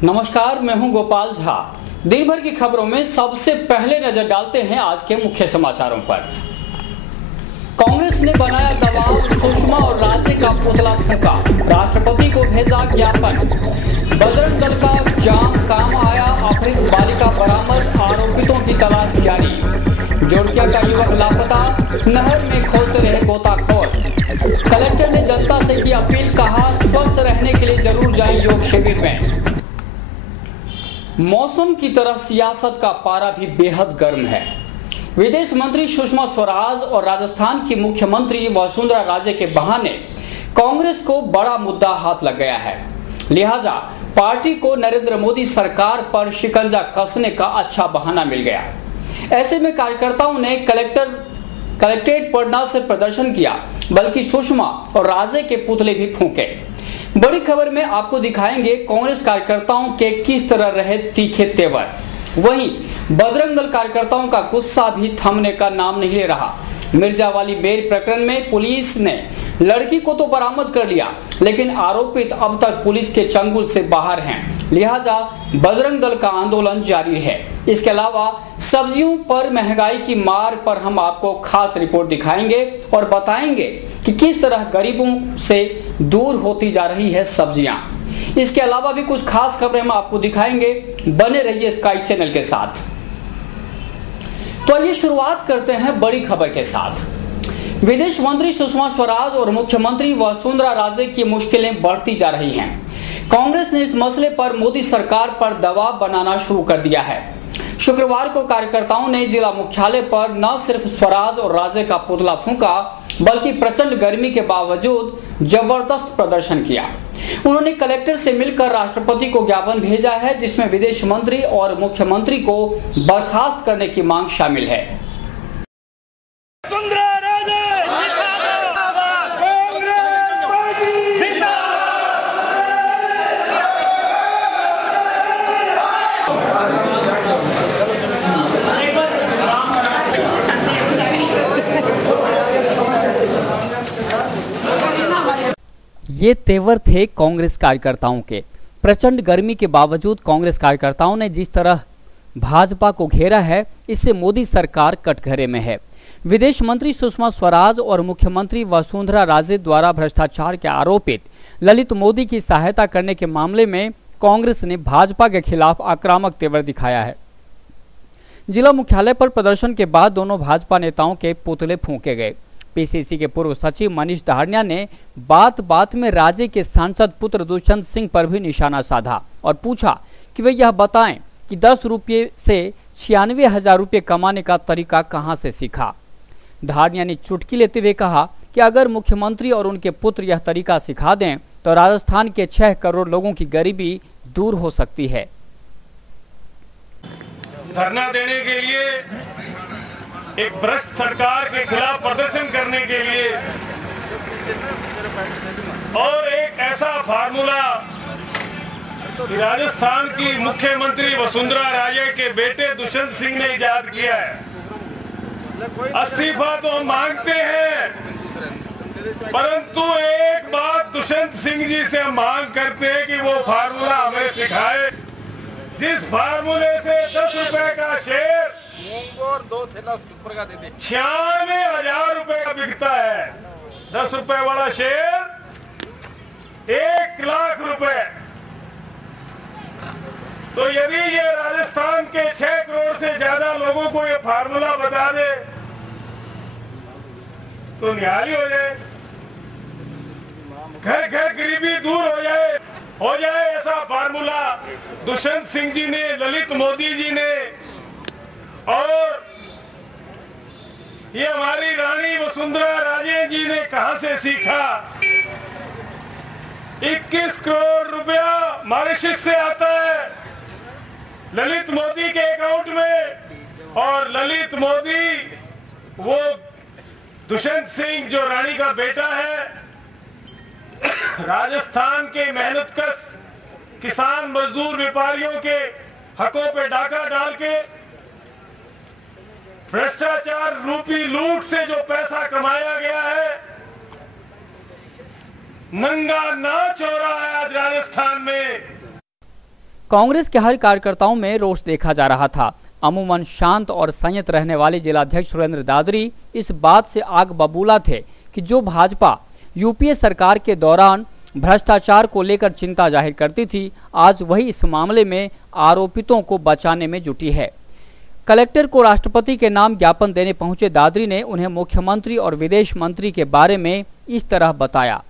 नमस्कार, मैं हूं गोपाल झा। दिन भर की खबरों में सबसे पहले नजर डालते हैं आज के मुख्य समाचारों पर। कांग्रेस ने बनाया दबाव, सुषमा और राजे का पुतला फूंका, राष्ट्रपति को भेजा ज्ञापन। बजरंग दल का जाम काम आया, अपहृत बालिका बरामद, आरोपितों की तलाश जारी। जोड़किया का युवक लापता, नहर में खोजते रहे गोताखोर। कलेक्टर ने जनता से की अपील, कहा स्वस्थ रहने के लिए जरूर जाएं योग शिविर में। मौसम की तरह सियासत का पारा भी बेहद गर्म है। विदेश मंत्री सुषमा स्वराज और राजस्थान की मुख्यमंत्री वसुंधरा राजे के बहाने कांग्रेस को बड़ा मुद्दा हाथ लग गया है। लिहाजा पार्टी को नरेंद्र मोदी सरकार पर शिकंजा कसने का अच्छा बहाना मिल गया। ऐसे में कार्यकर्ताओं ने कलेक्ट्रेट पर न सिर्फ प्रदर्शन किया बल्कि सुषमा और राजे के पुतले भी फूंके। बड़ी खबर में आपको दिखाएंगे कांग्रेस कार्यकर्ताओं के किस तरह रहे तीखे तेवर। वहीं बजरंग दल कार्यकर्ताओं का गुस्सा भी थमने का नाम नहीं ले रहा। मिर्जावाली बेर प्रकरण में पुलिस ने लड़की को तो बरामद कर लिया, लेकिन आरोपित अब तक पुलिस के चंगुल से बाहर हैं। लिहाजा बजरंग दल का आंदोलन जारी है। इसके अलावा सब्जियों पर महंगाई की मार पर हम आपको खास रिपोर्ट दिखाएंगे और बताएंगे कि किस तरह गरीबों से दूर होती जा रही है सब्जियां। इसके अलावा भी कुछ खास खबरें हम आपको दिखाएंगे। बने रहिए स्काई चैनल के साथ। तो आइए शुरुआत करते हैं बड़ी खबर के साथ। विदेश मंत्री सुषमा स्वराज और मुख्यमंत्री वसुंधरा राजे की मुश्किलें बढ़ती जा रही हैं। कांग्रेस ने इस मसले पर मोदी सरकार पर दबाव बनाना शुरू कर दिया है। शुक्रवार को कार्यकर्ताओं ने जिला मुख्यालय पर न सिर्फ स्वराज और राजे का पुतला फूंका बल्कि प्रचंड गर्मी के बावजूद जबरदस्त प्रदर्शन किया। उन्होंने कलेक्टर से मिलकर राष्ट्रपति को ज्ञापन भेजा है, जिसमें विदेश मंत्री और मुख्यमंत्री को बर्खास्त करने की मांग शामिल है। ये तेवर थे कांग्रेस कार्यकर्ताओं के। प्रचंड गर्मी के बावजूद कांग्रेस कार्यकर्ताओं ने जिस तरह भाजपा को घेरा है, इससे मोदी सरकार कटघरे में है। विदेश मंत्री सुषमा स्वराज और मुख्यमंत्री वसुंधरा राजे द्वारा भ्रष्टाचार के आरोपित ललित मोदी की सहायता करने के मामले में कांग्रेस ने भाजपा के खिलाफ आक्रामक तेवर दिखाया है। जिला मुख्यालय पर प्रदर्शन के बाद दोनों भाजपा नेताओं के पुतले फूंके गए। पीसीसी के पूर्व सचिव मनीष दहाड़िया ने बात बात में राजे के सांसद पुत्र दुष्यंत सिंह पर भी निशाना साधा और पूछा कि वे यह बताएं कि 10 रुपये से 96,000 रुपये कमाने का तरीका कहां से सीखा। दहाड़िया ने चुटकी लेते हुए कहा कि अगर मुख्यमंत्री और उनके पुत्र यह तरीका सिखा दें तो राजस्थान के 6 करोड़ लोगों की गरीबी दूर हो सकती है। धरना देने के लिए, एक भ्रष्ट सरकार के खिलाफ प्रदर्शन करने के लिए और एक ऐसा फार्मूला राजस्थान की मुख्यमंत्री वसुंधरा राजे के बेटे दुष्यंत सिंह ने इजाद किया है। इस्तीफा तो हम मांगते हैं, परंतु एक बात दुष्यंत सिंह जी से हम मांग करते हैं कि वो फार्मूला हमें दिखाए, जिस फार्मूले से 10 रुपए का शेयर और 2 थैला सुपर का दे दे 96,000 रुपए का बिकता है। 10 रुपए वाला शेयर 1 लाख रुपए। तो यदि ये राजस्थान के 6 करोड़ से ज्यादा लोगों को ये फार्मूला बता दे तो निहाली हो जाए, घर घर गरीबी दूर हो जाए ऐसा फार्मूला दुष्यंत सिंह जी ने, ललित मोदी जी ने और ये हमारी रानी वसुंधरा राजे जी ने कहां से सीखा। 21 करोड़ रुपया मॉरिशस से आता है ललित मोदी के अकाउंट में, और ललित मोदी वो दुष्यंत सिंह जो रानी का बेटा है, राजस्थान के मेहनतकश किसान मजदूर व्यापारियों के हकों पे डाका डाल के भ्रष्टाचार रूपी लूट से जो पैसा कमाया गया है, नंगा नाच हो रहा है आज राजस्थान में। कांग्रेस के हर कार्यकर्ताओं में रोष देखा जा रहा था। अमूमन शांत और संयत रहने वाले जिलाध्यक्ष सुरेंद्र दादरी इस बात से आग बबूला थे कि जो भाजपा यूपीए सरकार के दौरान भ्रष्टाचार को लेकर चिंता जाहिर करती थी, आज वही इस मामले में आरोपितों को बचाने में जुटी है। कलेक्टर को राष्ट्रपति के नाम ज्ञापन देने पहुंचे दादरी ने उन्हें मुख्यमंत्री और विदेश मंत्री के बारे में इस तरह बताया।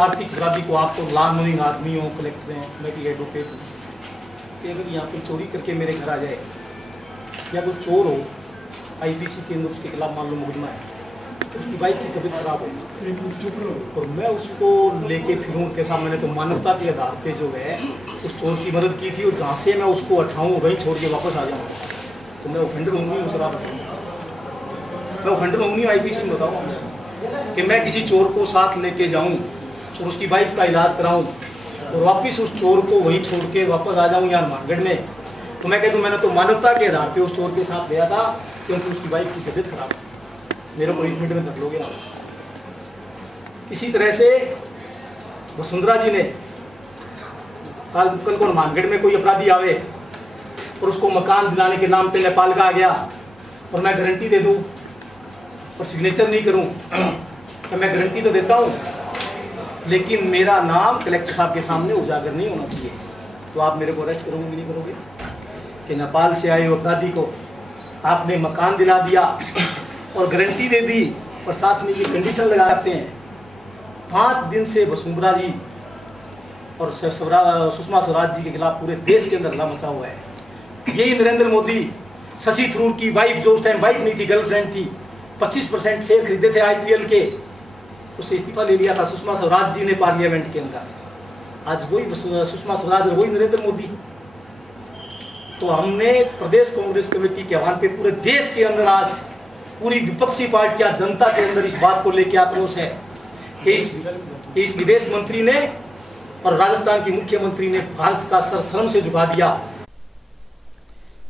आर्थिक अपराधी को आपको लॉ अबइडिंग आदमी हो, कलेक्टर हैं, मैं भी एडवोकेट हूँ, कि अगर यहाँ पे चोरी करके मेरे घर आ जाए या कोई चोर हो, आईपीसी के अंदर उसके खिलाफ मान लो मुकदमा है, उसकी बाइक की तबीयत खराब होगी और मैं उसको लेके फिरूँ के साथ, मैंने तो मानवता के आधार पे जो है उस चोर की मदद की थी और जहाँ से मैं उसको उठाऊँ वहीं छोड़ के वापस आ जाऊँ, तो मैं ऑफेंडर होंगी उस रात मैं ऑफेंडर होंगी आईपीसी में बताऊँ कि मैं किसी चोर को साथ लेके जाऊँ और उसकी बाइक का इलाज कराऊँ और वापस उस चोर को वहीं छोड़ के वापस आ जाऊँ यहाँ मार्केट में, तो मैं कह दूँ मैंने तो मानवता के आधार पे उस चोर के साथ गया था क्योंकि उसकी बाइक की तबीयत खराब है, मेरे को 1 मिनट में धर लोगे आप। इसी तरह से वसुंधरा जी ने कल को मार्केट में कोई अपराधी आवे और उसको मकान दिलाने के नाम पे नेपाल का आ गया और मैं गारंटी दे दूं और सिग्नेचर नहीं करूं, तो मैं गारंटी तो देता हूं लेकिन मेरा नाम कलेक्टर साहब के सामने उजागर नहीं होना चाहिए, तो आप मेरे को अरेस्ट करोगे कि नहीं करोगे? कि नेपाल से आए अपराधी को आपने मकान दिला दिया और गारंटी दे दी और साथ में ये कंडीशन लगाते हैं 5 दिन से वसुंधरा जी और सुषमा स्वराज जी के खिलाफ पूरे देश के अंदर हल्ला मचा हुआ है। यही नरेंद्र मोदी शशि थरूर की वाइफ, जो उस टाइम वाइफ नहीं थी गर्लफ्रेंड थी, 25% शेयर खरीदे थे आईपीएल के, उससे इस्तीफा ले लिया था सुषमा स्वराज जी ने पार्लियामेंट के अंदर। आज वही सुषमा स्वराज और वही नरेंद्र मोदी। तो हमने प्रदेश कांग्रेस कमेटी के आह्वान पे पूरे देश के अंदर आज पूरी विपक्षी पार्टियां, जनता के अंदर इस बात को लेकर आक्रोश है कि इस विदेश मंत्री ने और राजस्थान की मुख्यमंत्री ने भारत का सर शर्म से झुका दिया।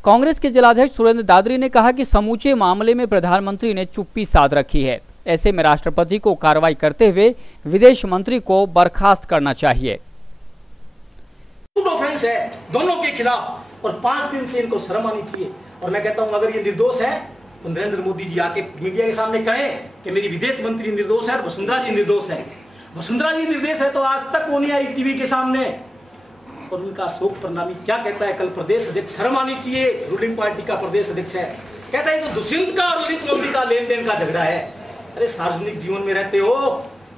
कांग्रेस के जिलाध्यक्ष सुरेंद्र दादरी ने कहा कि समूचे मामले में प्रधानमंत्री ने चुप्पी साध रखी है, ऐसे में राष्ट्रपति को कार्रवाई करते हुए विदेश मंत्री को बर्खास्त करना चाहिए। ऑफेंस है दोनों के खिलाफ और 5 दिन से इनको शर्म आनी चाहिए। और मैं कहता हूं अगर ये निर्दोष है तो नरेंद्र मोदी जी आके मीडिया के सामने कहें कि मेरी विदेश मंत्री निर्दोष है, वसुंधरा जी निर्दोष है। वसुंधरा जी निर्दोष है तो आज तक वो नहीं आई टीवी के सामने और उनका शोक प्रणामी क्या कहता है? कल प्रदेश अध्यक्ष, शर्म आनी चाहिए, रूलिंग पार्टी का प्रदेश अध्यक्ष है, कहता है तो दुष्यंत का और ललित मोदी का लेन देन का झगड़ा है। अरे सार्वजनिक जीवन में रहते हो,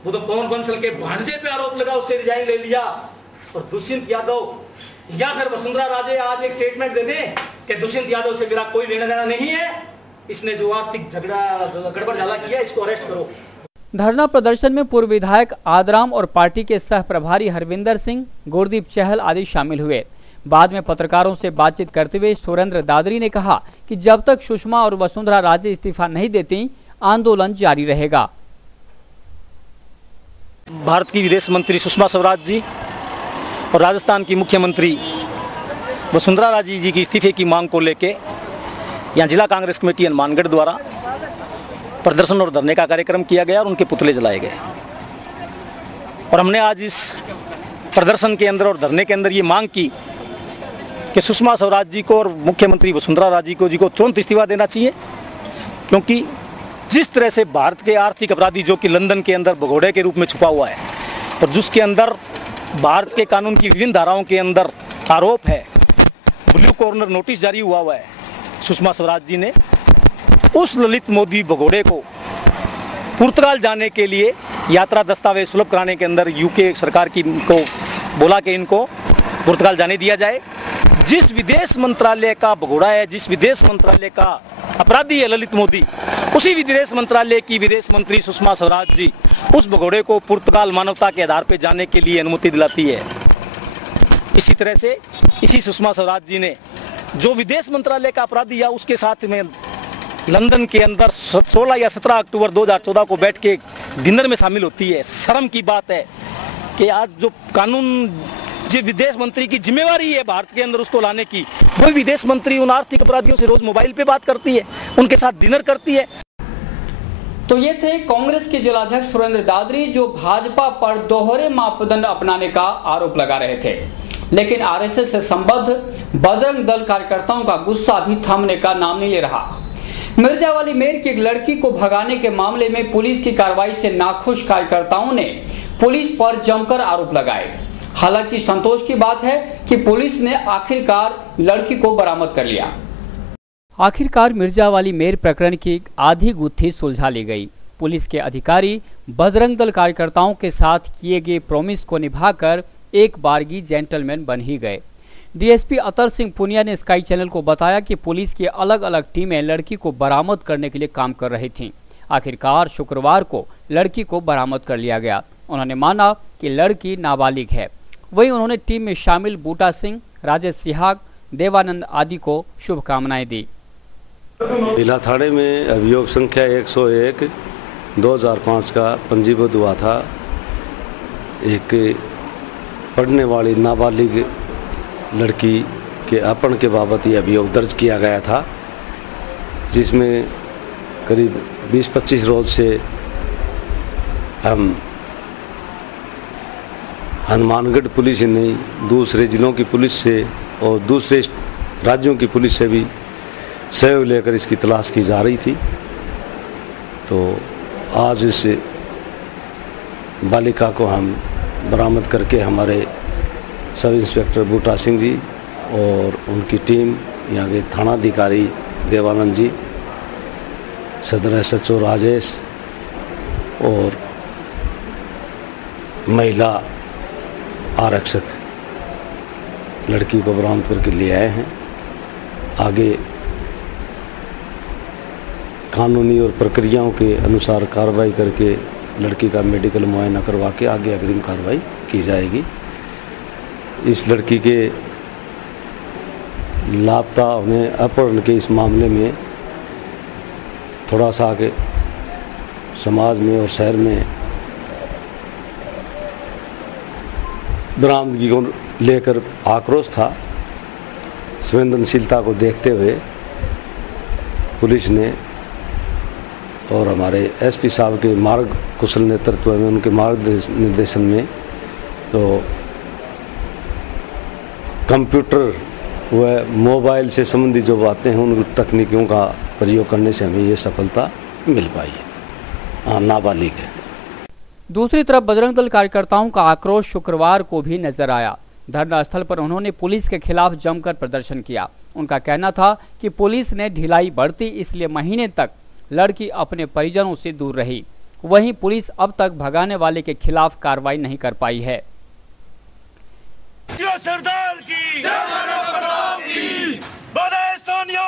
वो तो पवन बंसल के भांजे पे आरोप लगा, उससे रिजाइन ले लिया। और दुष्यंत यादव या फिर वसुंधरा राजे आज एक स्टेटमेंट दे दें कि दुष्यंत यादव से मेरा कोई लेना देना नहीं है, इसने जो आर्थिक झगड़ा गड़बड़ झाला किया इसको अरेस्ट करो। धरना प्रदर्शन में पूर्व विधायक आदराम और पार्टी के सह प्रभारी हरविंदर सिंह, गुरदीप चहल आदि शामिल हुए। बाद में पत्रकारों से बातचीत करते हुए सुरेंद्र दादरी ने कहा कि जब तक सुषमा और वसुंधरा राजे इस्तीफा नहीं देती, आंदोलन जारी रहेगा। भारत की विदेश मंत्री सुषमा स्वराज जी और राजस्थान की मुख्यमंत्री वसुंधरा राजे जी की इस्तीफे की मांग को लेके यहाँ जिला कांग्रेस कमेटी हनुमानगढ़ द्वारा प्रदर्शन और धरने का कार्यक्रम किया गया और उनके पुतले जलाए गए। और हमने आज इस प्रदर्शन के अंदर और धरने के अंदर ये मांग की कि सुषमा स्वराज जी को और मुख्यमंत्री वसुंधरा राजे जी को तुरंत इस्तीफा देना चाहिए, क्योंकि जिस तरह से भारत के आर्थिक अपराधी जो कि लंदन के अंदर भगोड़े के रूप में छुपा हुआ है और जिसके अंदर भारत के कानून की विभिन्न धाराओं के अंदर आरोप है, ब्लू कॉर्नर नोटिस जारी हुआ है, सुषमा स्वराज जी ने उस ललित मोदी भगोड़े को पुर्तगाल जाने के लिए यात्रा दस्तावेज सुलभ कराने के अंदर यूके सरकार की को बोला कि इनको पुर्तगाल जाने दिया जाए। जिस विदेश मंत्रालय का भगोड़ा है, जिस विदेश मंत्रालय का अपराधी है ललित मोदी, उसी विदेश मंत्रालय की विदेश मंत्री सुषमा स्वराज जी उस भगोड़े को पुर्तगाल मानवता के आधार पर जाने के लिए अनुमति दिलाती है। इसी तरह से इसी सुषमा स्वराज जी ने जो विदेश मंत्रालय का अपराधी है उसके साथ में लंदन के अंदर 16 या 17 अक्टूबर 2014 को बैठ के डिनर में शामिल होती है। शर्म की बात है कि आज जो कानून जो विदेश मंत्री की जिम्मेवारी है भारत के अंदर उसको लाने की, वही विदेश मंत्री उन आर्थिक अपराधियों से रोज मोबाइल पे बात करती है, उनके साथ डिनर करती है। तो ये थे कांग्रेस के जिलाध्यक्ष सुरेंद्र दादरी, जो भाजपा पर दोहरे मापदंड अपनाने का आरोप लगा रहे थे। लेकिन आरएसएस से संबद्ध बजरंग दल कार्यकर्ताओं का गुस्सा अभी थमने का नाम नहीं ले रहा। मिर्जावाली मेर की एक लड़की को भगाने के मामले में पुलिस की कार्रवाई से नाखुश कार्यकर्ताओं ने पुलिस पर जमकर आरोप लगाए। हालांकि संतोष की बात है कि पुलिस ने आखिरकार लड़की को बरामद कर लिया। आखिरकार मिर्जावाली मेर प्रकरण की आधी गुत्थी सुलझा ली गई। पुलिस के अधिकारी बजरंग दल कार्यकर्ताओं के साथ किए गए प्रॉमिस को निभाकर एक बारगी जेंटलमैन बन ही गए। डीएसपी अतर सिंह पुनिया ने स्काई चैनल को बताया कि पुलिस की अलग अलग टीमें लड़की को बरामद करने के लिए काम कर रही थीं। आखिरकार शुक्रवार को लड़की को बरामद कर लिया गया। उन्होंने माना कि लड़की नाबालिग है। वहीं उन्होंने टीम में शामिल बूटा सिंह, राजेश सिहाग, देवानंद आदि को शुभकामनाएं दी। जिला थाने में अभियोग संख्या 101 2005 का पंजीबद्ध हुआ था। एक पढ़ने वाली नाबालिग लड़की के अपहरण के बाबत ये अभियोग दर्ज किया गया था, जिसमें करीब 20-25 रोज से हम हनुमानगढ़ पुलिस ही नहीं, दूसरे जिलों की पुलिस से और दूसरे राज्यों की पुलिस से भी सहयोग लेकर इसकी तलाश की जा रही थी। तो आज इस बालिका को हम बरामद करके हमारे सब इंस्पेक्टर बूटा सिंह जी और उनकी टीम, यहाँ के थानाधिकारी देवानंद जी, सदर SHO राजेश और महिला आरक्षक लड़की को बरामद करके ले आए हैं। आगे कानूनी और प्रक्रियाओं के अनुसार कार्रवाई करके लड़की का मेडिकल मुआयना करवा के आगे अग्रिम कार्रवाई की जाएगी। इस लड़की के लापता होने अपहरण के इस मामले में थोड़ा सा आगे समाज में और शहर में बरामदगी को लेकर आक्रोश था। संवेदनशीलता को देखते हुए पुलिस ने और हमारे SP साहब के मार्ग कुशल नेतृत्व में, उनके मार्गदर्शन में, तो कंप्यूटर व मोबाइल से संबंधित जो बातें हैं उन तकनीकों का प्रयोग करने से हमें ये सफलता मिल पाई है। हाँ, नाबालिग है। दूसरी तरफ बजरंग दल कार्यकर्ताओं का आक्रोश शुक्रवार को भी नजर आया। धरना स्थल पर उन्होंने पुलिस के खिलाफ जमकर प्रदर्शन किया। उनका कहना था कि पुलिस ने ढिलाई बरती, इसलिए महीने तक लड़की अपने परिजनों से दूर रही। वहीं पुलिस अब तक भगाने वाले के खिलाफ कार्रवाई नहीं कर पाई है। सरदार की बधाई सोनिया,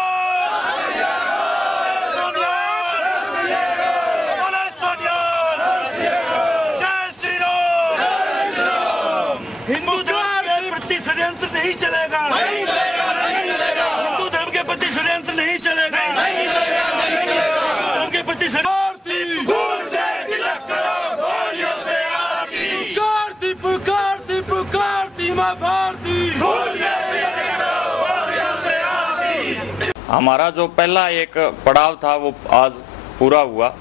जय श्री राम। हिंदू धर्म के प्रति षड्यंत्र नहीं चलेगा, हिंदू धर्म के प्रति षड्यंत्र नहीं चलेगा। हमारा जो पहला एक पड़ाव था वो आज पूरा हुआ।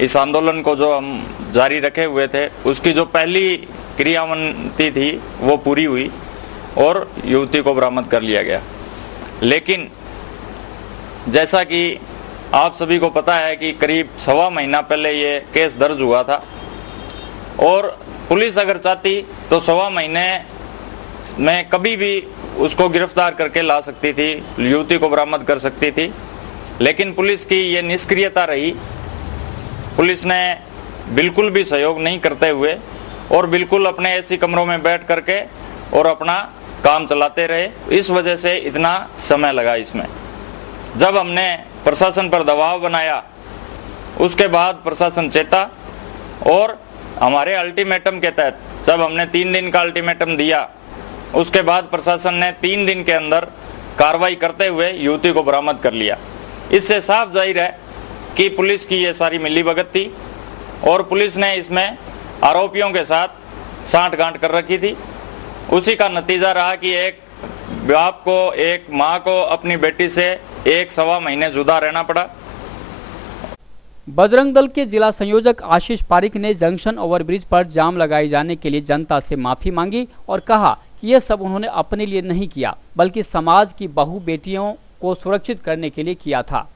इस आंदोलन को जो हम जारी रखे हुए थे उसकी जो पहली क्रियान्विति थी वो पूरी हुई और युवती को बरामद कर लिया गया। लेकिन जैसा कि आप सभी को पता है कि करीब 1.25 महीना पहले ये केस दर्ज हुआ था और पुलिस अगर चाहती तो 1.25 महीने में कभी भी उसको गिरफ्तार करके ला सकती थी, युवती को बरामद कर सकती थी। लेकिन पुलिस की ये निष्क्रियता रही। पुलिस ने बिल्कुल भी सहयोग नहीं करते हुए और बिल्कुल अपने ऐसी कमरों में बैठ करके और अपना काम चलाते रहे। इस वजह से इतना समय लगा इसमें। जब हमने प्रशासन पर दबाव बनाया उसके बाद प्रशासन चेता और हमारे अल्टीमेटम के तहत जब हमने 3 दिन का अल्टीमेटम दिया उसके बाद प्रशासन ने 3 दिन के अंदर कार्रवाई करते हुए युवती को बरामद कर लिया। इससे साफ जाहिर है कि पुलिस की ये सारी मिलीभगत थी और पुलिस ने इसमें आरोपियों के साथ सांठ-गांठ कर रखी थी। उसी का नतीजा रहा कि एक बाप को, एक माँ को अपनी बेटी से 1-1.25 महीने जुदा रहना पड़ा। बजरंग दल के जिला संयोजक आशीष पारिक ने जंक्शन ओवरब्रिज पर जाम लगाए जाने के लिए जनता से माफी मांगी और कहा कि यह सब उन्होंने अपने लिए नहीं किया बल्कि समाज की बहू बेटियों को सुरक्षित करने के लिए किया था।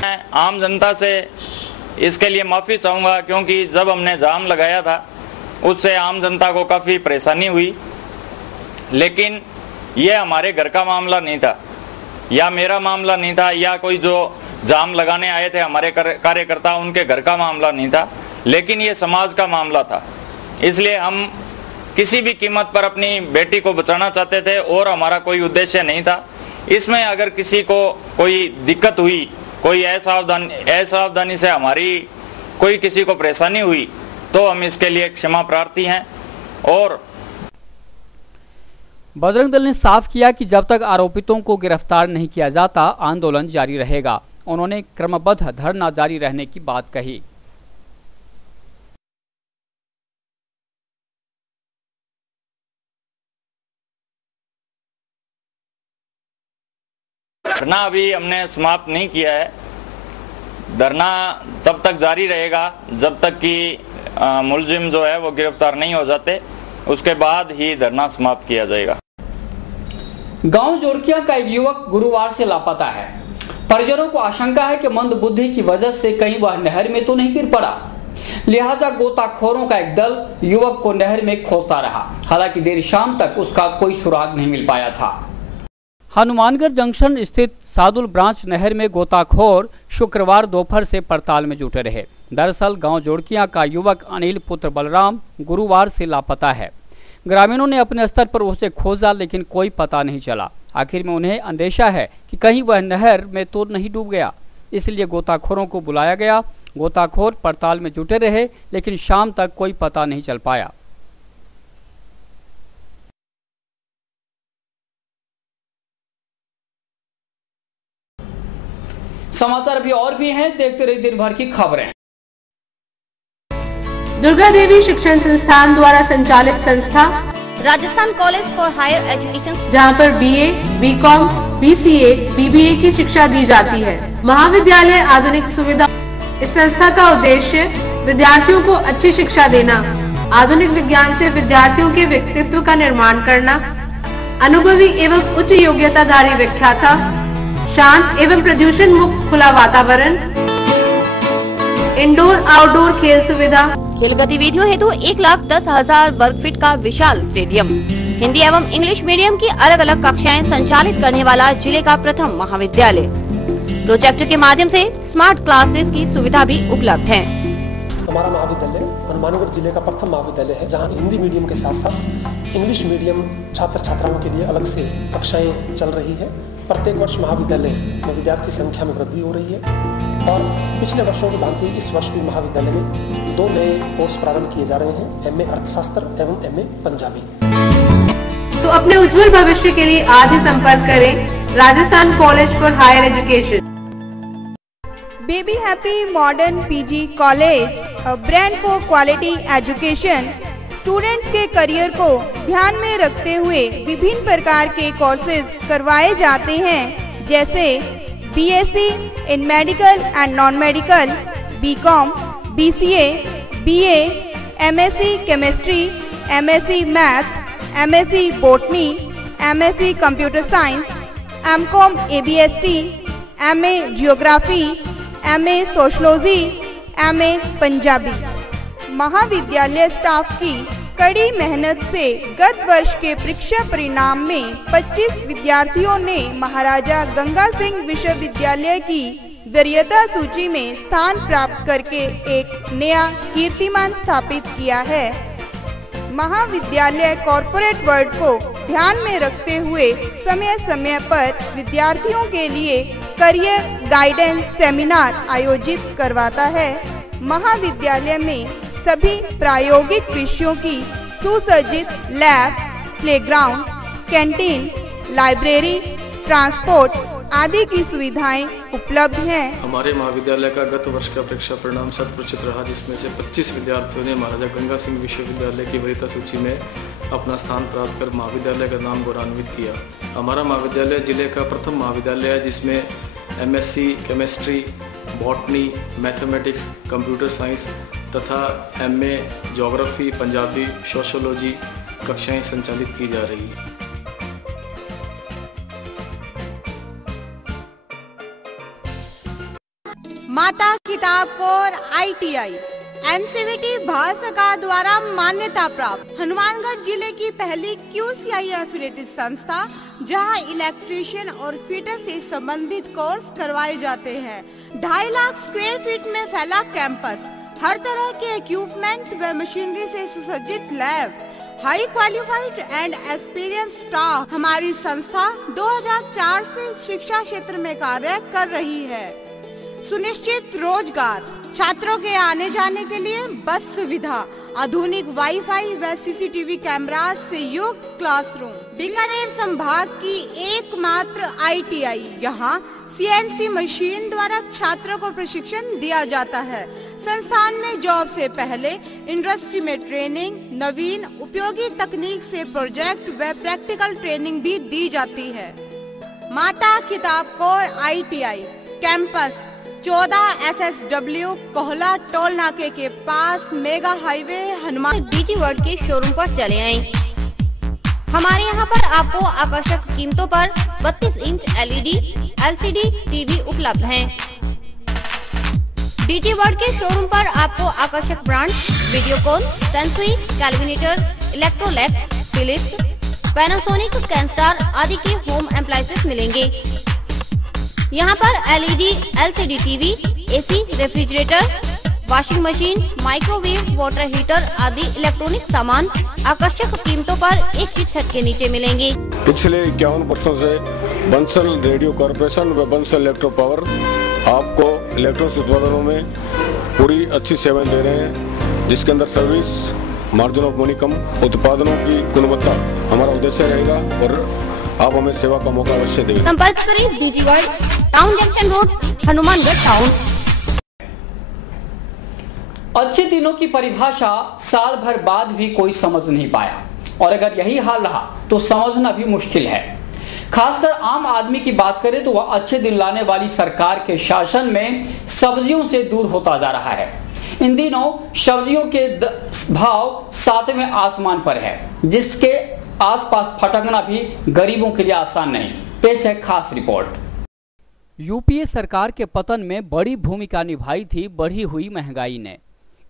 मैं आम जनता से इसके लिए माफ़ी चाहूँगा, क्योंकि जब हमने जाम लगाया था उससे आम जनता को काफ़ी परेशानी हुई, लेकिन यह हमारे घर का मामला नहीं था या मेरा मामला नहीं था या कोई जो जाम लगाने आए थे हमारे कार्यकर्ता उनके घर का मामला नहीं था, लेकिन ये समाज का मामला था। इसलिए हम किसी भी कीमत पर अपनी बेटी को बचाना चाहते थे और हमारा कोई उद्देश्य नहीं था। इसमें अगर किसी को कोई दिक्कत हुई, कोई असावधानी से हमारी कोई किसी को परेशानी हुई तो हम इसके लिए क्षमा प्रार्थी हैं। और बजरंग दल ने साफ किया कि जब तक आरोपितों को गिरफ्तार नहीं किया जाता आंदोलन जारी रहेगा। उन्होंने क्रमबद्ध धरना जारी रहने की बात कही। धरना अभी हमने समाप्त नहीं किया है। धरना तब तक जारी रहेगा जब तक कि मुलजिम जो है वो गिरफ्तार नहीं हो जाते, उसके बाद ही धरना समाप्त किया जाएगा। गांव जोड़किया का एक युवक गुरुवार से लापता है। परिजनों को आशंका है कि मंदबुद्धि की वजह से कहीं वह नहर में तो नहीं गिर पड़ा, लिहाजा गोताखोरों का एक दल युवक को नहर में खोजता रहा। हालांकि देर शाम तक उसका कोई सुराग नहीं मिल पाया था। हनुमानगढ़ जंक्शन स्थित सादुल ब्रांच नहर में गोताखोर शुक्रवार दोपहर से पड़ताल में जुटे रहे। दरअसल गांव जोड़किया का युवक अनिल पुत्र बलराम गुरुवार से लापता है। ग्रामीणों ने अपने स्तर पर उसे खोजा लेकिन कोई पता नहीं चला। आखिर में उन्हें अंदेशा है कि कहीं वह नहर में तो नहीं डूब गया, इसलिए गोताखोरों को बुलाया गया। गोताखोर पड़ताल में जुटे रहे लेकिन शाम तक कोई पता नहीं चल पाया। समाचार अभी और भी हैं, देखते रहिए दिन भर की खबरें। दुर्गा देवी शिक्षण संस्थान द्वारा संचालित संस्था Rajasthan college for higher education, जहां पर बीए, बीकॉम, बीसीए, बीबीए की शिक्षा दी जाती है। महाविद्यालय आधुनिक सुविधा। इस संस्था का उद्देश्य विद्यार्थियों को अच्छी शिक्षा देना, आधुनिक विज्ञान से विद्यार्थियों के व्यक्तित्व का निर्माण करना, अनुभवी एवं उच्च योग्यताधारी व्याख्याता, शांत एवं प्रदूषण मुक्त खुला वातावरण, इंडोर आउटडोर खेल सुविधा, खेल गतिविधियों हेतु 1,10,000 वर्ग फीट का विशाल स्टेडियम, हिंदी एवं इंग्लिश मीडियम की अलग अलग कक्षाएं संचालित करने वाला जिले का प्रथम महाविद्यालय। प्रोजेक्ट के माध्यम से स्मार्ट क्लासेस की सुविधा भी उपलब्ध है। हमारा महाविद्यालय हनुमानगढ़ जिले का प्रथम महाविद्यालय है, जहां हिंदी मीडियम के साथ साथ इंग्लिश मीडियम छात्र छात्राओं के लिए अलग से कक्षाएं चल रही है। प्रत्येक वर्ष महाविद्यालय में विद्यार्थी संख्या में वृद्धि हो रही है और पिछले वर्षों की भांति इस वर्ष भी महाविद्यालय में 2 नए कोर्स प्रारंभ किए जा रहे हैं, एमए अर्थशास्त्र एवं एमए पंजाबी। तो अपने उज्जवल भविष्य के लिए आज ही संपर्क करें Rajasthan college for higher education. Baby happy modern PG college, a brand for quality education. Students के करियर को ध्यान में रखते हुए विभिन्न प्रकार के कोर्सेज करवाए जाते हैं, जैसे BSc in medical and non medical, BCom, BCA, BA, MSc chemistry, MSc maths, MSc botany, MSc computer science, MCom ABST, MA geography, MA sociology, MA Punjabi. महाविद्यालय स्टाफ की कड़ी मेहनत से गत वर्ष के परीक्षा परिणाम में 25 विद्यार्थियों ने महाराजा गंगा सिंह विश्वविद्यालय की वरीयता सूची में स्थान प्राप्त करके एक नया कीर्तिमान स्थापित किया है। महाविद्यालय कॉर्पोरेट वर्ल्ड को ध्यान में रखते हुए समय समय पर विद्यार्थियों के लिए करियर गाइडेंस सेमिनार आयोजित करवाता है। महाविद्यालय में सभी प्रायोगिक विषयों की सुसज्जित lab, playground, canteen, library, transport आदि की सुविधाएं उपलब्ध हैं। हमारे महाविद्यालय का गत वर्ष का परीक्षा परिणाम 100% रहा, जिसमें से 25 विद्यार्थियों ने महाराजा गंगा सिंह विश्वविद्यालय की वरीयता सूची में अपना स्थान प्राप्त कर महाविद्यालय का नाम गौरवान्वित किया। हमारा महाविद्यालय जिले का प्रथम महाविद्यालय है, जिसमें MSc chemistry, botany, mathematics, computer science तथा एमए ज्योग्राफी, पंजाबी, सोशियोलॉजी कक्षाएं संचालित की जा रही हैं। माता किताब कौर ITI NCVT भारत सरकार द्वारा मान्यता प्राप्त हनुमानगढ़ जिले की पहली QCI एफिलिएटेड संस्था, जहां इलेक्ट्रीशियन और फिटर से संबंधित कोर्स करवाए जाते हैं। 2.5 लाख स्क्वायर फीट में फैला कैंपस, हर तरह के इक्विपमेंट व मशीनरी से सुसज्जित lab, high qualified and experience staff. हमारी संस्था 2004 से शिक्षा क्षेत्र में कार्य कर रही है। सुनिश्चित रोजगार, छात्रों के आने जाने के लिए बस सुविधा, आधुनिक वाईफाई व CCTV कैमरा से युक्त क्लासरूम। बीकानेर संभाग की एकमात्र ITI, यहाँ CNC मशीन द्वारा छात्रों को प्रशिक्षण दिया जाता है। संस्थान में जॉब से पहले इंडस्ट्री में ट्रेनिंग, नवीन उपयोगी तकनीक से प्रोजेक्ट व प्रैक्टिकल ट्रेनिंग भी दी जाती है। माता किताब Kaur ITI campus 14 SSW Kohla toll नाके के पास, mega highway, Hanuman. DG world के शोरूम पर चले आए। हमारे यहाँ पर आपको आकर्षक कीमतों पर 32 इंच LED LCD TV उपलब्ध हैं। DG वर्ल्ड के शोरूम पर आपको आकर्षक brand Videocon, Sansui, Kelvinator, Electrolux, Philips, Panasonic, Kenstar आदि के होम एप्लायंसेस मिलेंगे। यहाँ पर LED LCD TV, AC, refrigerator, washing machine, microwave, water heater आदि इलेक्ट्रॉनिक सामान आकर्षक कीमतों पर एक ही छत के नीचे मिलेंगे। पिछले 51 वर्षों से बंसल रेडियो कॉर्पोरेशन व बंसल इलेक्ट्रो पावर आपको इलेक्ट्रॉनिक्स उत्पादनों में पूरी अच्छी सेवाएं दे रहे हैं, जिसके अंदर सर्विस, मार्जिन ऑफ मनी कम, उत्पादनों की गुणवत्ता हमारा उद्देश्य रहेगा और आप हमें सेवा का मौका अवश्य दें। संपर्क करें DG world, town junction road, Hanumangarh town. अच्छे दिनों की परिभाषा साल भर बाद भी कोई समझ नहीं पाया, और अगर यही हाल रहा तो समझना भी मुश्किल है। खासकर आम आदमी की बात करें तो वह अच्छे दिन लाने वाली सरकार के शासन में सब्जियों से दूर होता जा रहा है। इन दिनों सब्जियों के भाव 7वें आसमान पर है, जिसके आसपास फटकना भी गरीबों के लिए आसान नहीं। पेश है खास रिपोर्ट। यूपीए सरकार के पतन में बड़ी भूमिका निभाई थी बढ़ी हुई महंगाई ने।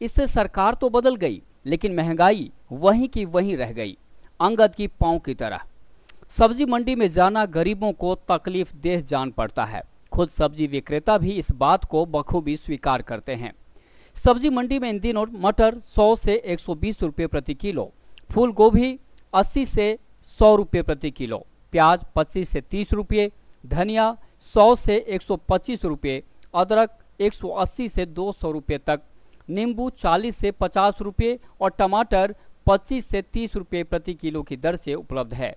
इससे सरकार तो बदल गई, लेकिन महंगाई वहीं की वहीं रह गई, अंगद की पांव की तरह। सब्जी मंडी में जाना गरीबों को तकलीफ देह जान पड़ता है। खुद सब्जी विक्रेता भी इस बात को बखूबी स्वीकार करते हैं। सब्जी मंडी में इन दिनों मटर 100 से 120 रुपये प्रति किलो, फूल गोभी 80 से 100 रुपये प्रति किलो, प्याज 25 से 30 रुपये, धनिया 100 से 125 रुपये, अदरक 180 से 200 रुपये तक, नींबू 40 से 50 रुपये और टमाटर 25 से 30 रुपये प्रति किलो की दर से उपलब्ध है।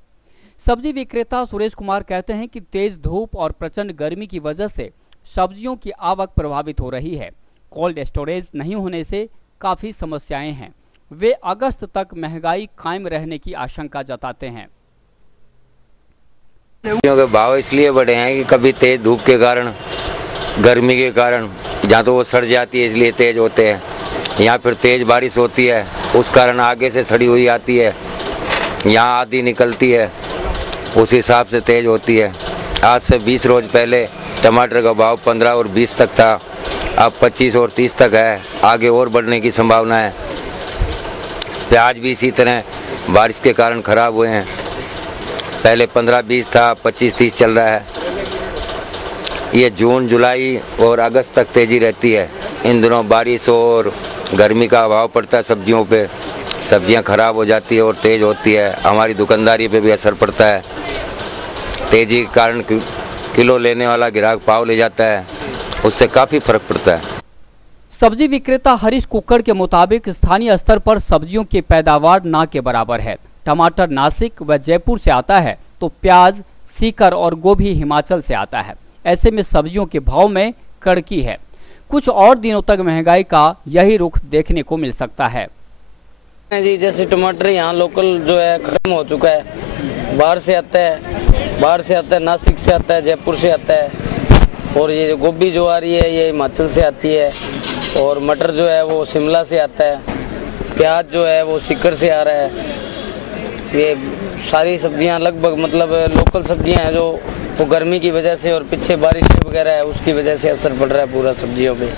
सब्जी विक्रेता सुरेश कुमार कहते हैं कि तेज धूप और प्रचंड गर्मी की वजह से सब्जियों की आवक प्रभावित हो रही है। कोल्ड स्टोरेज नहीं होने से काफ़ी समस्याएं हैं। वे अगस्त तक महंगाई कायम रहने की आशंका जताते हैं। सब्जियों के भाव इसलिए बढ़े हैं कि कभी तेज धूप के कारण, गर्मी के कारण, जहाँ तो वो सड़ जाती है इसलिए तेज होते हैं, यहाँ फिर तेज बारिश होती है उस कारण आगे से सड़ी हुई आती है, यहाँ आधी निकलती है उस हिसाब से तेज होती है। आज से 20 रोज पहले टमाटर का भाव 15 और 20 तक था, अब 25 और 30 तक है, आगे और बढ़ने की संभावना है। प्याज भी इसी तरह बारिश के कारण खराब हुए हैं, पहले 15-20 था, 25-30 चल रहा है। ये जून, जुलाई और अगस्त तक तेजी रहती है। इन दिनों बारिश और गर्मी का अभाव पड़ता है सब्जियों पे, सब्जियां खराब हो जाती है और तेज होती है। हमारी दुकानदारी पे भी असर पड़ता है। तेजी के कारण किलो लेने वाला ग्राहक पाव ले जाता है, उससे काफ़ी फर्क पड़ता है। सब्जी विक्रेता हरीश कुक्कड़ के मुताबिक स्थानीय स्तर पर सब्जियों की पैदावार ना के बराबर है। टमाटर नासिक व जयपुर से आता है तो प्याज, सीकर और गोभी हिमाचल से आता है। ऐसे में सब्जियों के भाव में कड़की है। कुछ और दिनों तक महंगाई का यही रुख देखने को मिल सकता है। जी जैसे टमाटर यहाँ लोकल जो है खत्म हो चुका है, बाहर से आता है, नासिक से आता है, जयपुर से आता है। और ये गोभी जो आ रही है ये हिमाचल से आती है, और मटर जो है वो शिमला से आता है। प्याज जो है वो सीकर से आ रहा है। ये सारी सब्जियां लगभग मतलब लोकल सब्जियां हैं जो वो गर्मी की वजह से और पीछे बारिश वगैरह है उसकी वजह से असर पड़ रहा है पूरा सब्जियों पे,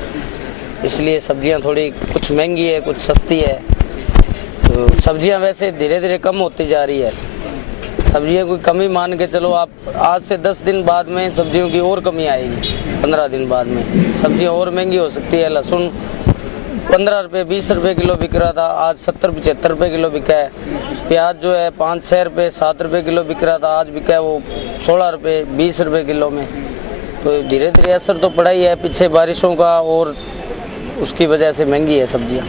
इसलिए सब्जियां थोड़ी कुछ महंगी है कुछ सस्ती है। तो सब्जियां वैसे धीरे धीरे कम होती जा रही है, सब्जियों की कमी मान के चलो आप, आज से 10 दिन बाद में सब्जियों की और कमी आएगी, 15 दिन बाद में सब्जियां और महंगी हो सकती है। लहसुन 15 रुपये 20 रुपये किलो बिक रहा था, आज 70-75 रुपये किलो बिका है। प्याज जो है 5-6 रुपये 7 रुपये किलो बिक रहा था, आज बिका है वो 16 रुपये 20 रुपये किलो में। तो धीरे धीरे असर तो पड़ा ही है पीछे बारिशों का और उसकी वजह से महंगी है सब्जियां।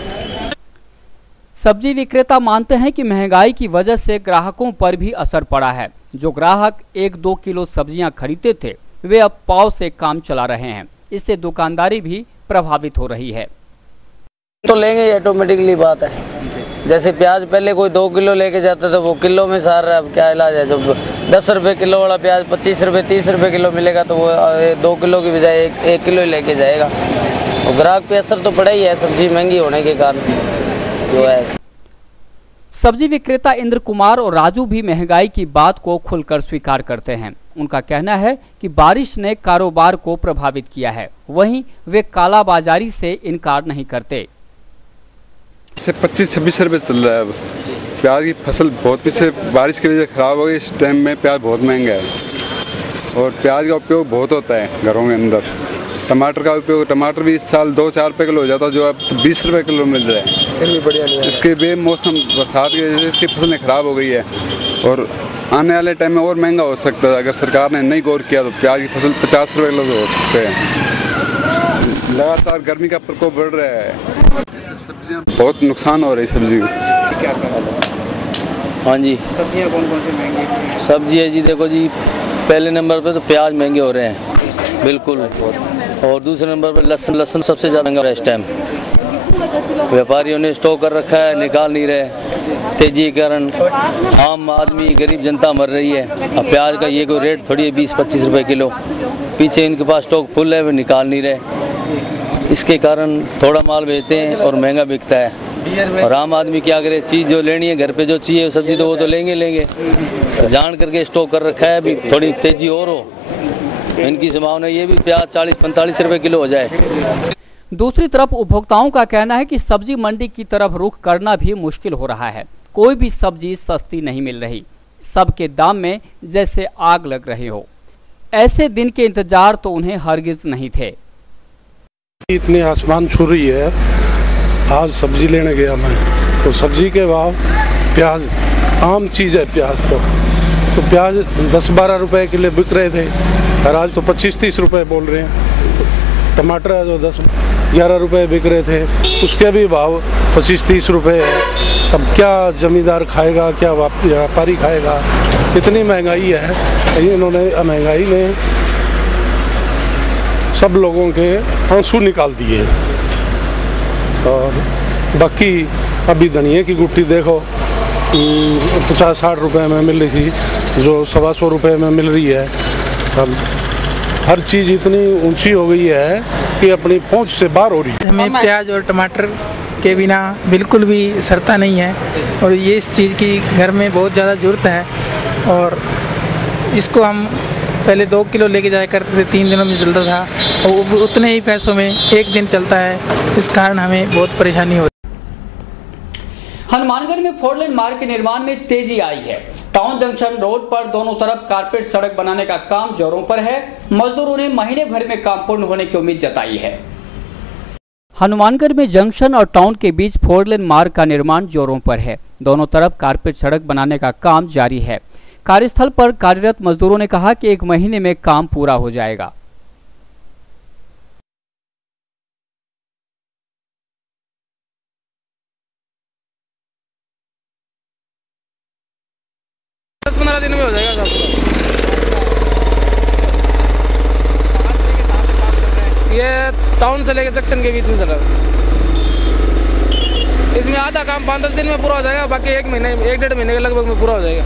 सब्जी विक्रेता मानते हैं कि महंगाई की वजह से ग्राहकों पर भी असर पड़ा है। जो ग्राहक 1-2 किलो सब्जियां खरीदते थे वे अब पाव से काम चला रहे हैं, इससे दुकानदारी भी प्रभावित हो रही है। तो लेंगे ऑटोमेटिकली बात है, जैसे प्याज पहले कोई 2 किलो लेके जाता था वो किलो में सार रहा है, अब क्या इलाज है। जब 10 रुपये किलो वाला प्याज 25 रुपये 30 रुपये किलो मिलेगा तो वो 2 किलो की बजाय 1 किलो ही लेके जाएगा। और ग्राहक पे असर तो पड़ा ही है सब्जी महंगी होने के कारण जो है। सब्जी विक्रेता इंद्र कुमार और राजू भी महंगाई की बात को खुलकर स्वीकार करते हैं। उनका कहना है कि बारिश ने कारोबार को प्रभावित किया है, वहीं वे कालाबाजारी से इनकार नहीं करते। 25-26 रुपये चल रहा है। अब प्याज की फसल बहुत पीछे बारिश की वजह से खराब हो गई, इस टाइम में प्याज बहुत महंगा है और प्याज का उपयोग बहुत होता है घरों के अंदर। टमाटर का उपयोग, टमाटर भी इस साल 2-4 रुपये किलो हो जाता है जो अब 20 रुपये किलो मिल रहा है। फिर भी बढ़िया नहीं है। इसके बेमौसम बरसात की वजह से इसकी फसलें खराब हो गई है और आने वाले टाइम में और महंगा हो सकता है। अगर सरकार ने नहीं गौर किया तो प्याज की फसल 50 रुपये किलो हो सकते हैं। लगातार गर्मी का प्रकोप बढ़ रहा है, सब्जियां बहुत नुकसान हो रही सब्जी। क्या करा? हाँ जी, सब्जियां कौन कौन सी महंगी? सब्जी है जी, देखो जी पहले नंबर पे तो प्याज महंगे हो रहे हैं बिल्कुल, और दूसरे नंबर पे लहसुन सबसे ज़्यादा महंगा है इस टाइम। व्यापारियों ने स्टॉक कर रखा है, निकाल नहीं रहे, तेजी के कारण आम आदमी गरीब जनता मर रही है। अब प्याज का ये कोई रेट थोड़ी है 20-25 रुपये किलो, पीछे इनके पास स्टॉक फुल है, वे निकाल नहीं रहे। इसके कारण थोड़ा माल बेचते हैं और महंगा बिकता है। और आम आदमी क्या करे, चीज़ जो लेनी है घर पे जो चाहिए सब्जी तो वो तो लेंगे तो जान करके स्टॉक कर रखा है। अभी थोड़ी तेजी और हो, इनकी संभावना ये भी प्याज 40-45 रुपये किलो हो जाए। दूसरी तरफ उपभोक्ताओं का कहना है कि सब्जी मंडी की तरफ रुख करना भी मुश्किल हो रहा है। कोई भी सब्जी सस्ती नहीं मिल रही, सबके दाम में जैसे आग लग रही हो। ऐसे दिन के इंतजार तो उन्हें हरगिज नहीं थे। इतनी आसमान छू रही है। आज सब्जी लेने गया मैं तो सब्जी के भाव, प्याज आम चीज़ है प्याज तो प्याज 10-12 रुपए किलो बिक रहे थे और आज तो 25-30 रुपए बोल रहे हैं। टमाटर है जो 10-11 रुपए बिक रहे थे उसके भी भाव 25-30 रुपए है। अब क्या जमींदार खाएगा, क्या व्यापारी खाएगा? इतनी महंगाई है, इन्होंने महंगाई ने सब लोगों के आंसू निकाल दिए। और बाकी अभी धनिया की गुट्टी देखो 50-60 रुपए में मिल रही थी जो 125 रुपए में मिल रही है। अब हर चीज़ इतनी ऊंची हो गई है कि अपनी पहुंच से बाहर हो रही है। हमें प्याज और टमाटर के बिना बिल्कुल भी सरता नहीं है और ये इस चीज़ की घर में बहुत ज़्यादा ज़रूरत है। और इसको हम पहले 2 किलो लेके जाया करते थे, 3 दिनों में चलता था और उतने ही पैसों में 1 दिन चलता है। इस कारण हमें बहुत परेशानी हो रही है। हनुमानगढ़ में 4 लेन मार्ग के निर्माण में तेजी आई है। टाउन जंक्शन रोड पर दोनों तरफ कारपेट सड़क बनाने का काम जोरों पर है। मजदूरों ने महीने भर में काम पूर्ण होने की उम्मीद जताई है। हनुमानगढ़ में जंक्शन और टाउन के बीच 4 लेन मार्ग का निर्माण जोरों पर है। दोनों तरफ कारपेट सड़क बनाने का काम जारी है। कार्यस्थल पर कार्यरत मजदूरों ने कहा कि 1 महीने में काम पूरा हो जाएगा। दिन में हो जाएगा सब। ये टाउन से लेकर जंक्शन के बीच में चल रहा है। इसमें आधा काम 5-10 दिन में पूरा हो जाएगा, बाकी 1 महीने 1-1.5 महीने के लगभग में पूरा हो जाएगा।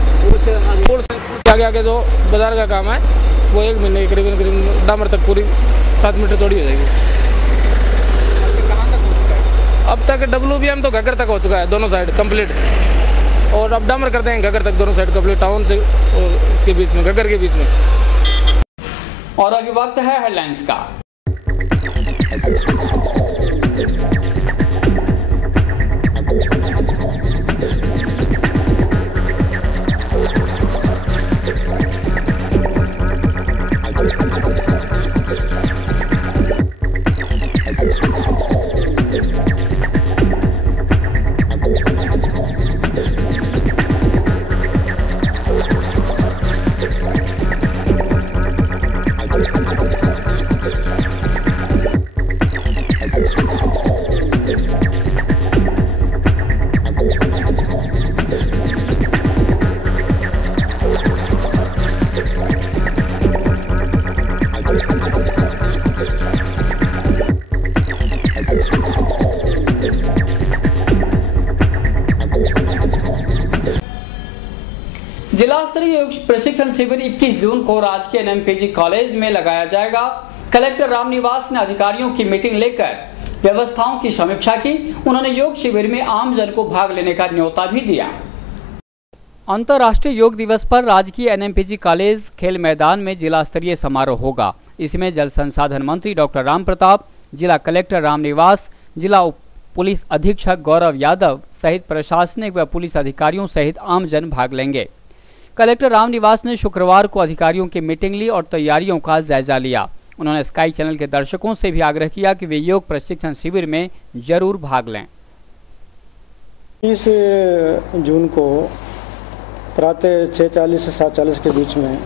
पुल से आगे जो बाजार का काम है वो 1 महीने करीबन डामर तक पूरी 7 मीटर चौड़ी हो जाएगी। अब तक WBM तो घगर तक हो चुका है, दोनों साइड कंप्लीट। और अब डामर करते हैं घगर तक, दोनों साइड कपले टाउन से और इसके बीच में, घगर के बीच में। और अभी वक्त है हेडलाइंस का। जिला स्तरीय योग प्रशिक्षण शिविर 21 जून को राजकीय एनएमपीजी कॉलेज में लगाया जाएगा। कलेक्टर रामनिवास ने अधिकारियों की मीटिंग लेकर व्यवस्थाओं की समीक्षा की। उन्होंने योग शिविर में आम जन को भाग लेने का न्योता भी दिया। अंतर्राष्ट्रीय योग दिवस पर राजकीय एनएमपीजी कॉलेज खेल मैदान में जिला स्तरीय समारोह होगा। इसमें जल संसाधन मंत्री डॉक्टर राम प्रताप, जिला कलेक्टर रामनिवास, जिला पुलिस अधीक्षक गौरव यादव सहित प्रशासनिक व पुलिस अधिकारियों सहित आम जन भाग लेंगे। कलेक्टर रामनिवास ने शुक्रवार को अधिकारियों की मीटिंग ली और तैयारियों का जायजा लिया। उन्होंने स्काई चैनल के दर्शकों से भी आग्रह किया कि वे योग प्रशिक्षण शिविर में जरूर भाग लें। 20 जून को प्रातः 6:40 से 7:40 के बीच में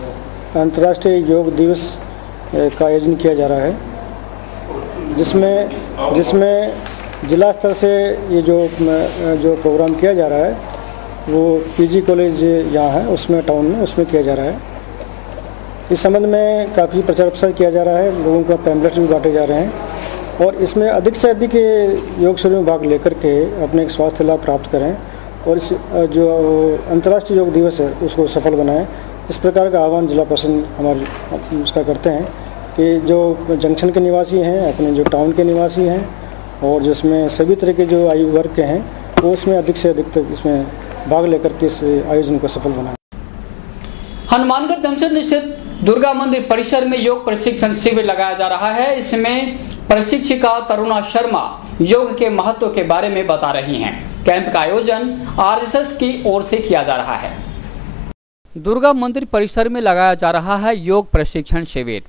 अंतर्राष्ट्रीय योग दिवस का आयोजन किया जा रहा है, जिसमें जिला स्तर से ये जो प्रोग्राम किया जा रहा है वो पीजी कॉलेज यहाँ है, उसमें टाउन में उसमें किया जा रहा है। इस संबंध में काफ़ी प्रचार प्रसार किया जा रहा है, लोगों का पैम्पलेट्स भी बांटे जा रहे हैं और इसमें अधिक से अधिक योग शिविर में भाग लेकर के अपने एक स्वास्थ्य लाभ प्राप्त करें और इस जो अंतर्राष्ट्रीय योग दिवस है उसको सफल बनाएं। इस प्रकार का आह्वान जिला प्रशासन हमारे उसका करते हैं कि जो जंक्शन के निवासी हैं, अपने जो टाउन के निवासी हैं और जिसमें सभी तरह के जो आयु वर्ग के हैं वो इसमें अधिक से अधिक तक इसमें भाग लेकर के इस आयोजन को सफल बनाएं। हनुमानगढ़ जंक्शन स्थित दुर्गा मंदिर परिसर में योग प्रशिक्षण शिविर लगाया जा रहा है। इसमें प्रशिक्षिका तरुणा शर्मा योग के महत्व के बारे में बता रही हैं। कैंप का आयोजन आरएसएस की ओर से किया जा रहा है। दुर्गा मंदिर परिसर में लगाया जा रहा है योग प्रशिक्षण शिविर।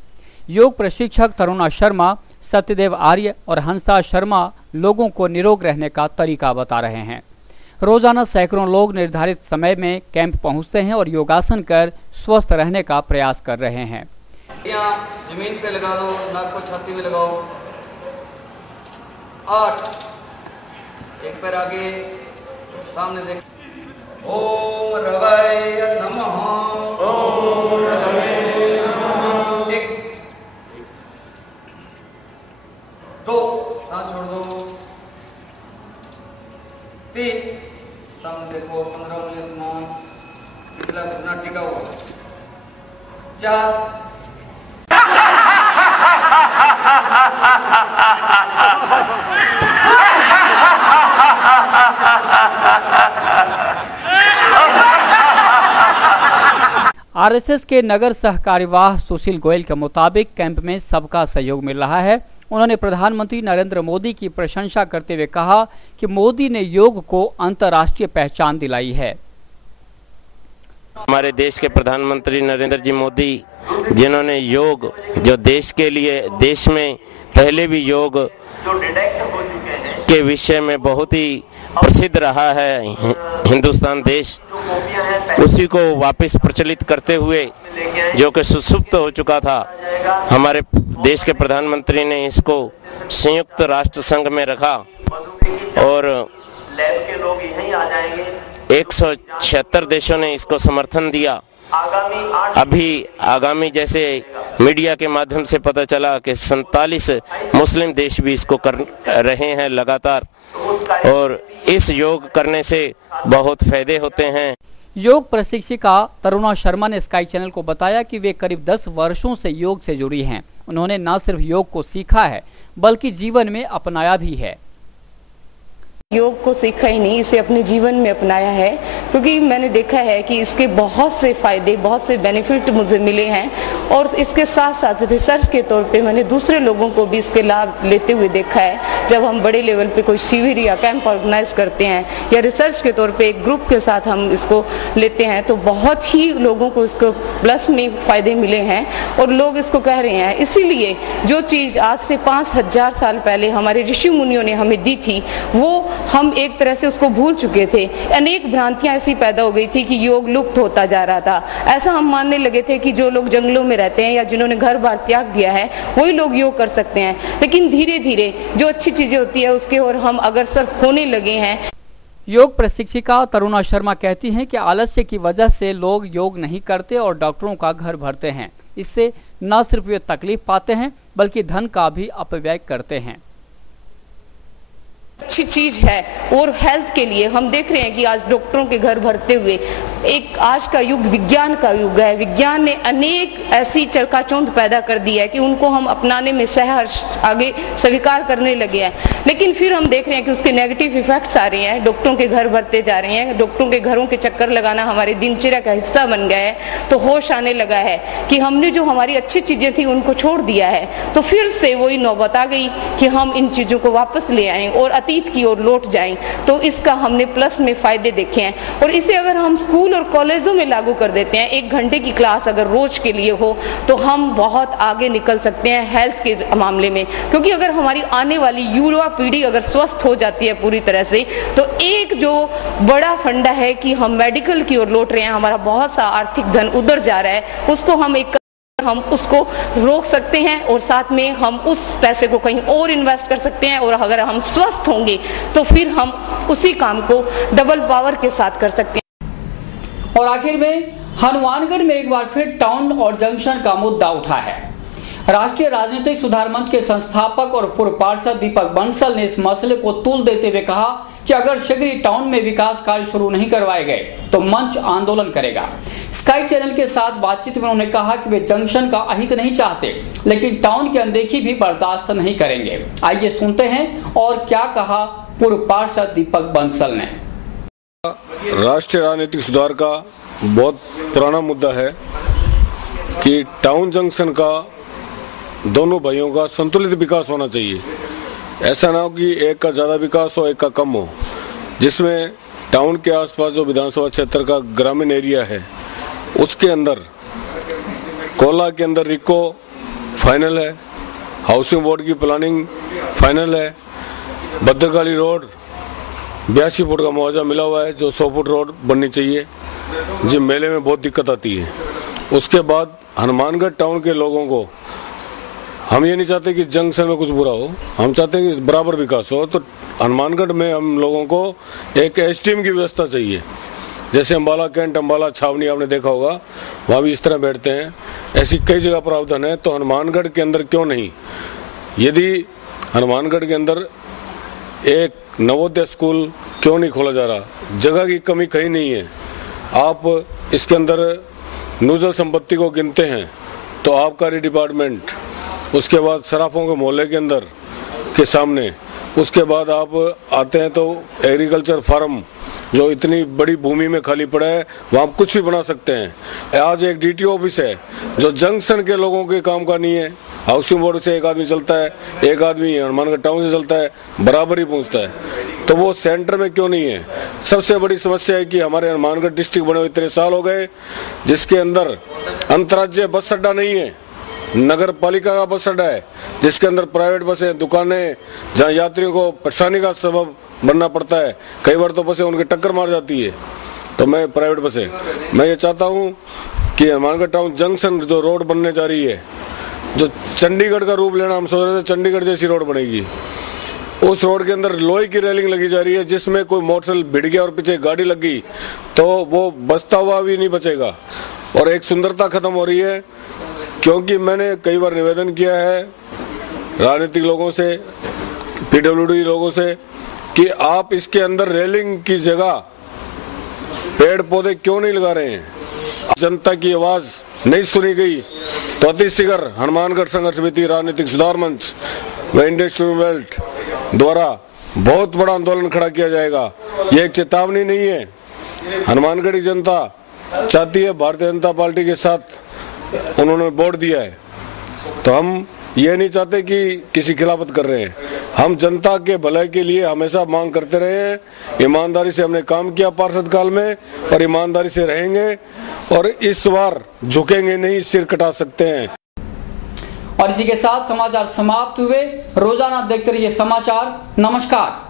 योग प्रशिक्षक तरुणा शर्मा, सत्यदेव आर्य और हंसा शर्मा लोगों को निरोग रहने का तरीका बता रहे हैं। रोजाना सैकड़ों लोग निर्धारित समय में कैंप पहुंचते हैं और योगासन कर स्वस्थ रहने का प्रयास कर रहे हैं। जमीन पे लगा दो, नाक को छाती में लगाओ। 8, एक पैर आगे, सामने देख। ओम रवाय नमः, ओम रवाय नमः। 1, 2, हाथ छोड़ दो। 3, सामने देखो, 15 उंगली स्नान, पिछला घुटना टिका हुआ। 4, आरएसएस के नगर सहकार्यवाह सुशील गोयल के मुताबिक कैंप में सबका सहयोग मिल रहा है। उन्होंने प्रधानमंत्री नरेंद्र मोदी की प्रशंसा करते हुए कहा कि मोदी ने योग को अंतर्राष्ट्रीय पहचान दिलाई है। हमारे देश के प्रधानमंत्री नरेंद्र जी मोदी, जिन्होंने योग जो देश के लिए, देश में पहले भी योग के विषय में बहुत ही प्रसिद्ध रहा है हिंदुस्तान देश, उसी को वापस प्रचलित करते हुए जो कि सुसुप्त हो चुका था, हमारे देश के प्रधानमंत्री ने इसको संयुक्त राष्ट्र संघ में रखा और 176 देशों ने इसको समर्थन दिया। अभी आगामी जैसे मीडिया के माध्यम से पता चला कि 47 मुस्लिम देश भी इसको कर रहे हैं लगातार, और इस योग करने से बहुत फायदे होते हैं। योग प्रशिक्षिका तरुणा शर्मा ने स्काई चैनल को बताया कि वे करीब 10 वर्षों से योग से जुड़ी हैं। उन्होंने न सिर्फ योग को सीखा है बल्कि जीवन में अपनाया भी है। योग को सीखा ही नहीं, इसे अपने जीवन में अपनाया है, क्योंकि मैंने देखा है कि इसके बहुत से फायदे, बहुत से बेनिफिट मुझे मिले हैं। और इसके साथ साथ रिसर्च के तौर पे मैंने दूसरे लोगों को भी इसके लाभ लेते हुए देखा है। जब हम बड़े लेवल पे कोई शिविर या कैंप ऑर्गेनाइज करते हैं या रिसर्च के तौर पे एक ग्रुप के साथ हम इसको लेते हैं तो बहुत ही लोगों को इसको प्लस में फायदे मिले हैं और लोग इसको कह रहे हैं। इसीलिए जो चीज़ आज से 5000 साल पहले हमारे ऋषि मुनियों ने हमें दी थी वो हम एक तरह से उसको भूल चुके थे। अनेक भ्रांतियां ऐसी पैदा हो गई थी कि योग लुप्त होता जा रहा था। ऐसा हम मानने लगे थे कि जो लोग जंगलों में रहते हैं या जिन्होंने घर बार त्याग दिया है वही लोग योग कर सकते हैं, लेकिन धीरे धीरे जो अच्छी चीजें होती है उसके और हम अग्रसर होने लगे हैं। योग प्रशिक्षिका तरुणा शर्मा कहती हैं कि आलस्य की वजह से लोग योग नहीं करते और डॉक्टरों का घर भरते हैं। इससे न सिर्फ वे तकलीफ पाते हैं बल्कि धन का भी अपव्यय करते हैं। अच्छी चीज है और हेल्थ के लिए हम देख रहे हैं कि आज डॉक्टरों के घर भरते हुए एक आज का युग विज्ञान का युग है। विज्ञान ने अनेक ऐसी चकाचौंध पैदा कर दी है कि उनको हम अपनाने में सहर्ष आगे स्वीकार करने लगे हैं, लेकिन फिर हम देख रहे हैं कि उसके नेगेटिव इफेक्ट्स आ रहे हैं। डॉक्टरों के घर भरते जा रहे हैं, डॉक्टरों के घरों के चक्कर लगाना हमारे दिनचर्या का हिस्सा बन गया है। तो होश आने लगा है कि हमने जो हमारी अच्छी चीजें थी उनको छोड़ दिया है। तो फिर से वही नौबत आ गई कि हम इन चीजों को वापस ले आए और अतीत की ओर लौट जाएं। तो इसका हमने प्लस में फायदे देखे हैं और इसे अगर हम स्कूल और कॉलेजों में लागू कर देते हैं, 1 घंटे की क्लास अगर रोज के लिए हो तो हम बहुत आगे निकल सकते हैं हेल्थ के मामले में। क्योंकि अगर हमारी आने वाली युवा पीढ़ी अगर स्वस्थ हो जाती है पूरी तरह से तो एक जो बड़ा फंडा है कि हम मेडिकल की ओर लौट रहे हैं, हमारा बहुत सा आर्थिक धन उधर जा रहा है, उसको हम उसको रोक सकते हैं और साथ में हम उस पैसे को कहीं और इन्वेस्ट कर सकते हैं। और अगर हम स्वस्थ होंगे तो फिर हम उसी काम को डबल पावर के साथ कर सकते हैं। और आखिर में हनुमानगढ़ में एक बार फिर टाउन और जंक्शन का मुद्दा उठा है। राष्ट्रीय राजनीतिक सुधार मंच के संस्थापक और पूर्व पार्षद दीपक बंसल ने इस मसले को तूल देते हुए कहा कि अगर शीघ्र ही टाउन में विकास कार्य शुरू नहीं करवाए गए तो मंच आंदोलन करेगा। स्काई चैनल के साथ बातचीत में उन्होंने कहा कि वे जंक्शन का अहित नहीं चाहते लेकिन टाउन की अनदेखी भी बर्दाश्त नहीं करेंगे। आइए सुनते हैं और क्या कहा पूर्व पार्षद दीपक बंसल ने। राष्ट्रीय राजनीतिक सुधार का बहुत पुराना मुद्दा है कि टाउन जंक्शन का दोनों भाइयों का संतुलित विकास होना चाहिए। ऐसा ना हो कि एक का ज्यादा विकास हो एक का कम हो, जिसमें टाउन के आसपास जो विधानसभा क्षेत्र का ग्रामीण एरिया है उसके अंदर कोला के अंदर रिको फाइनल है, हाउसिंग बोर्ड की प्लानिंग फाइनल है, भद्रकाली रोड 82 फुट का मुआवजा मिला हुआ है जो 100 फुट रोड बननी चाहिए, जिन मेले में बहुत दिक्कत आती है। उसके बाद हनुमानगढ़ टाउन के लोगों को हम ये नहीं चाहते कि जंक्शन में कुछ बुरा हो, हम चाहते हैं कि बराबर विकास हो। तो हनुमानगढ़ में हम लोगों को एक एसटीएम की व्यवस्था चाहिए, जैसे अम्बाला कैंट, अम्बाला छावनी आपने देखा होगा, वहाँ भी इस तरह बैठते हैं। ऐसी कई जगह प्रावधान है, तो हनुमानगढ़ के अंदर क्यों नहीं? यदि हनुमानगढ़ के अंदर एक नवोदय स्कूल क्यों नहीं खोला जा रहा? जगह की कमी कहीं नहीं है। आप इसके अंदर नूजल संपत्ति को गिनते हैं तो आबकारी डिपार्टमेंट, उसके बाद सराफों के मोहल्ले के अंदर के सामने, उसके बाद आप आते हैं तो एग्रीकल्चर फार्म जो इतनी बड़ी भूमि में खाली पड़ा है वहाँ कुछ भी बना सकते हैं। आज एक डीटीओ ऑफिस है जो जंक्शन के लोगों के काम का नहीं है। हाउसिंग बोर्ड से एक आदमी चलता है, एक आदमी हनुमानगढ़ टाउन से चलता है, बराबर ही पहुँचता है, तो वो सेंटर में क्यों नहीं है? सबसे बड़ी समस्या है कि हमारे हनुमानगढ़ डिस्ट्रिक्ट बने हुए इतने साल हो गए जिसके अंदर अंतर्राज्यीय बस अड्डा नहीं है, नगर पालिका का बस अड्डा है जिसके अंदर प्राइवेट बसें, दुकानें, जहां यात्रियों को परेशानी का सबब बनना पड़ता है। कई बार तो बसें उनके टक्कर मार जाती है, तो मैं प्राइवेट बसें, मैं ये चाहता हूं कि हनुमानगढ़ टाउन जंक्शन जो रोड बनने जा रही है, जो चंडीगढ़ का रूप लेना हम सोच रहे थे, चंडीगढ़ जैसी रोड बनेगी, उस रोड के अंदर लोहे की रेलिंग लगी जा रही है, जिसमें कोई मोटरसाइकिल भिड़ गया और पीछे गाड़ी लग गई तो वो बचता हुआ भी नहीं बचेगा और एक सुंदरता खत्म हो रही है। क्योंकि मैंने कई बार निवेदन किया है राजनीतिक लोगों से, पीडब्ल्यूडी लोगों से, कि आप इसके अंदर रेलिंग की जगह पेड़ पौधे क्यों नहीं लगा रहे हैं? जनता की आवाज नहीं सुनी गई तो अतिशीघ्र हनुमानगढ़ संघर्ष समिति, राजनीतिक सुधार मंच व इंडस्ट्रियल बेल्ट द्वारा बहुत बड़ा आंदोलन खड़ा किया जाएगा। ये एक चेतावनी नहीं है। हनुमानगढ़ी जनता चाहती है, भारतीय जनता पार्टी के साथ उन्होंने वोट दिया है, तो हम ये नहीं चाहते कि किसी खिलाफत कर रहे हैं। हम जनता के भलाई के लिए हमेशा मांग करते रहे हैं। ईमानदारी से हमने काम किया पार्षद काल में और ईमानदारी से रहेंगे और इस बार झुकेंगे नहीं, सिर कटा सकते हैं। और इसी के साथ समाचार समाप्त हुए। रोजाना देखते रहिए समाचार। नमस्कार।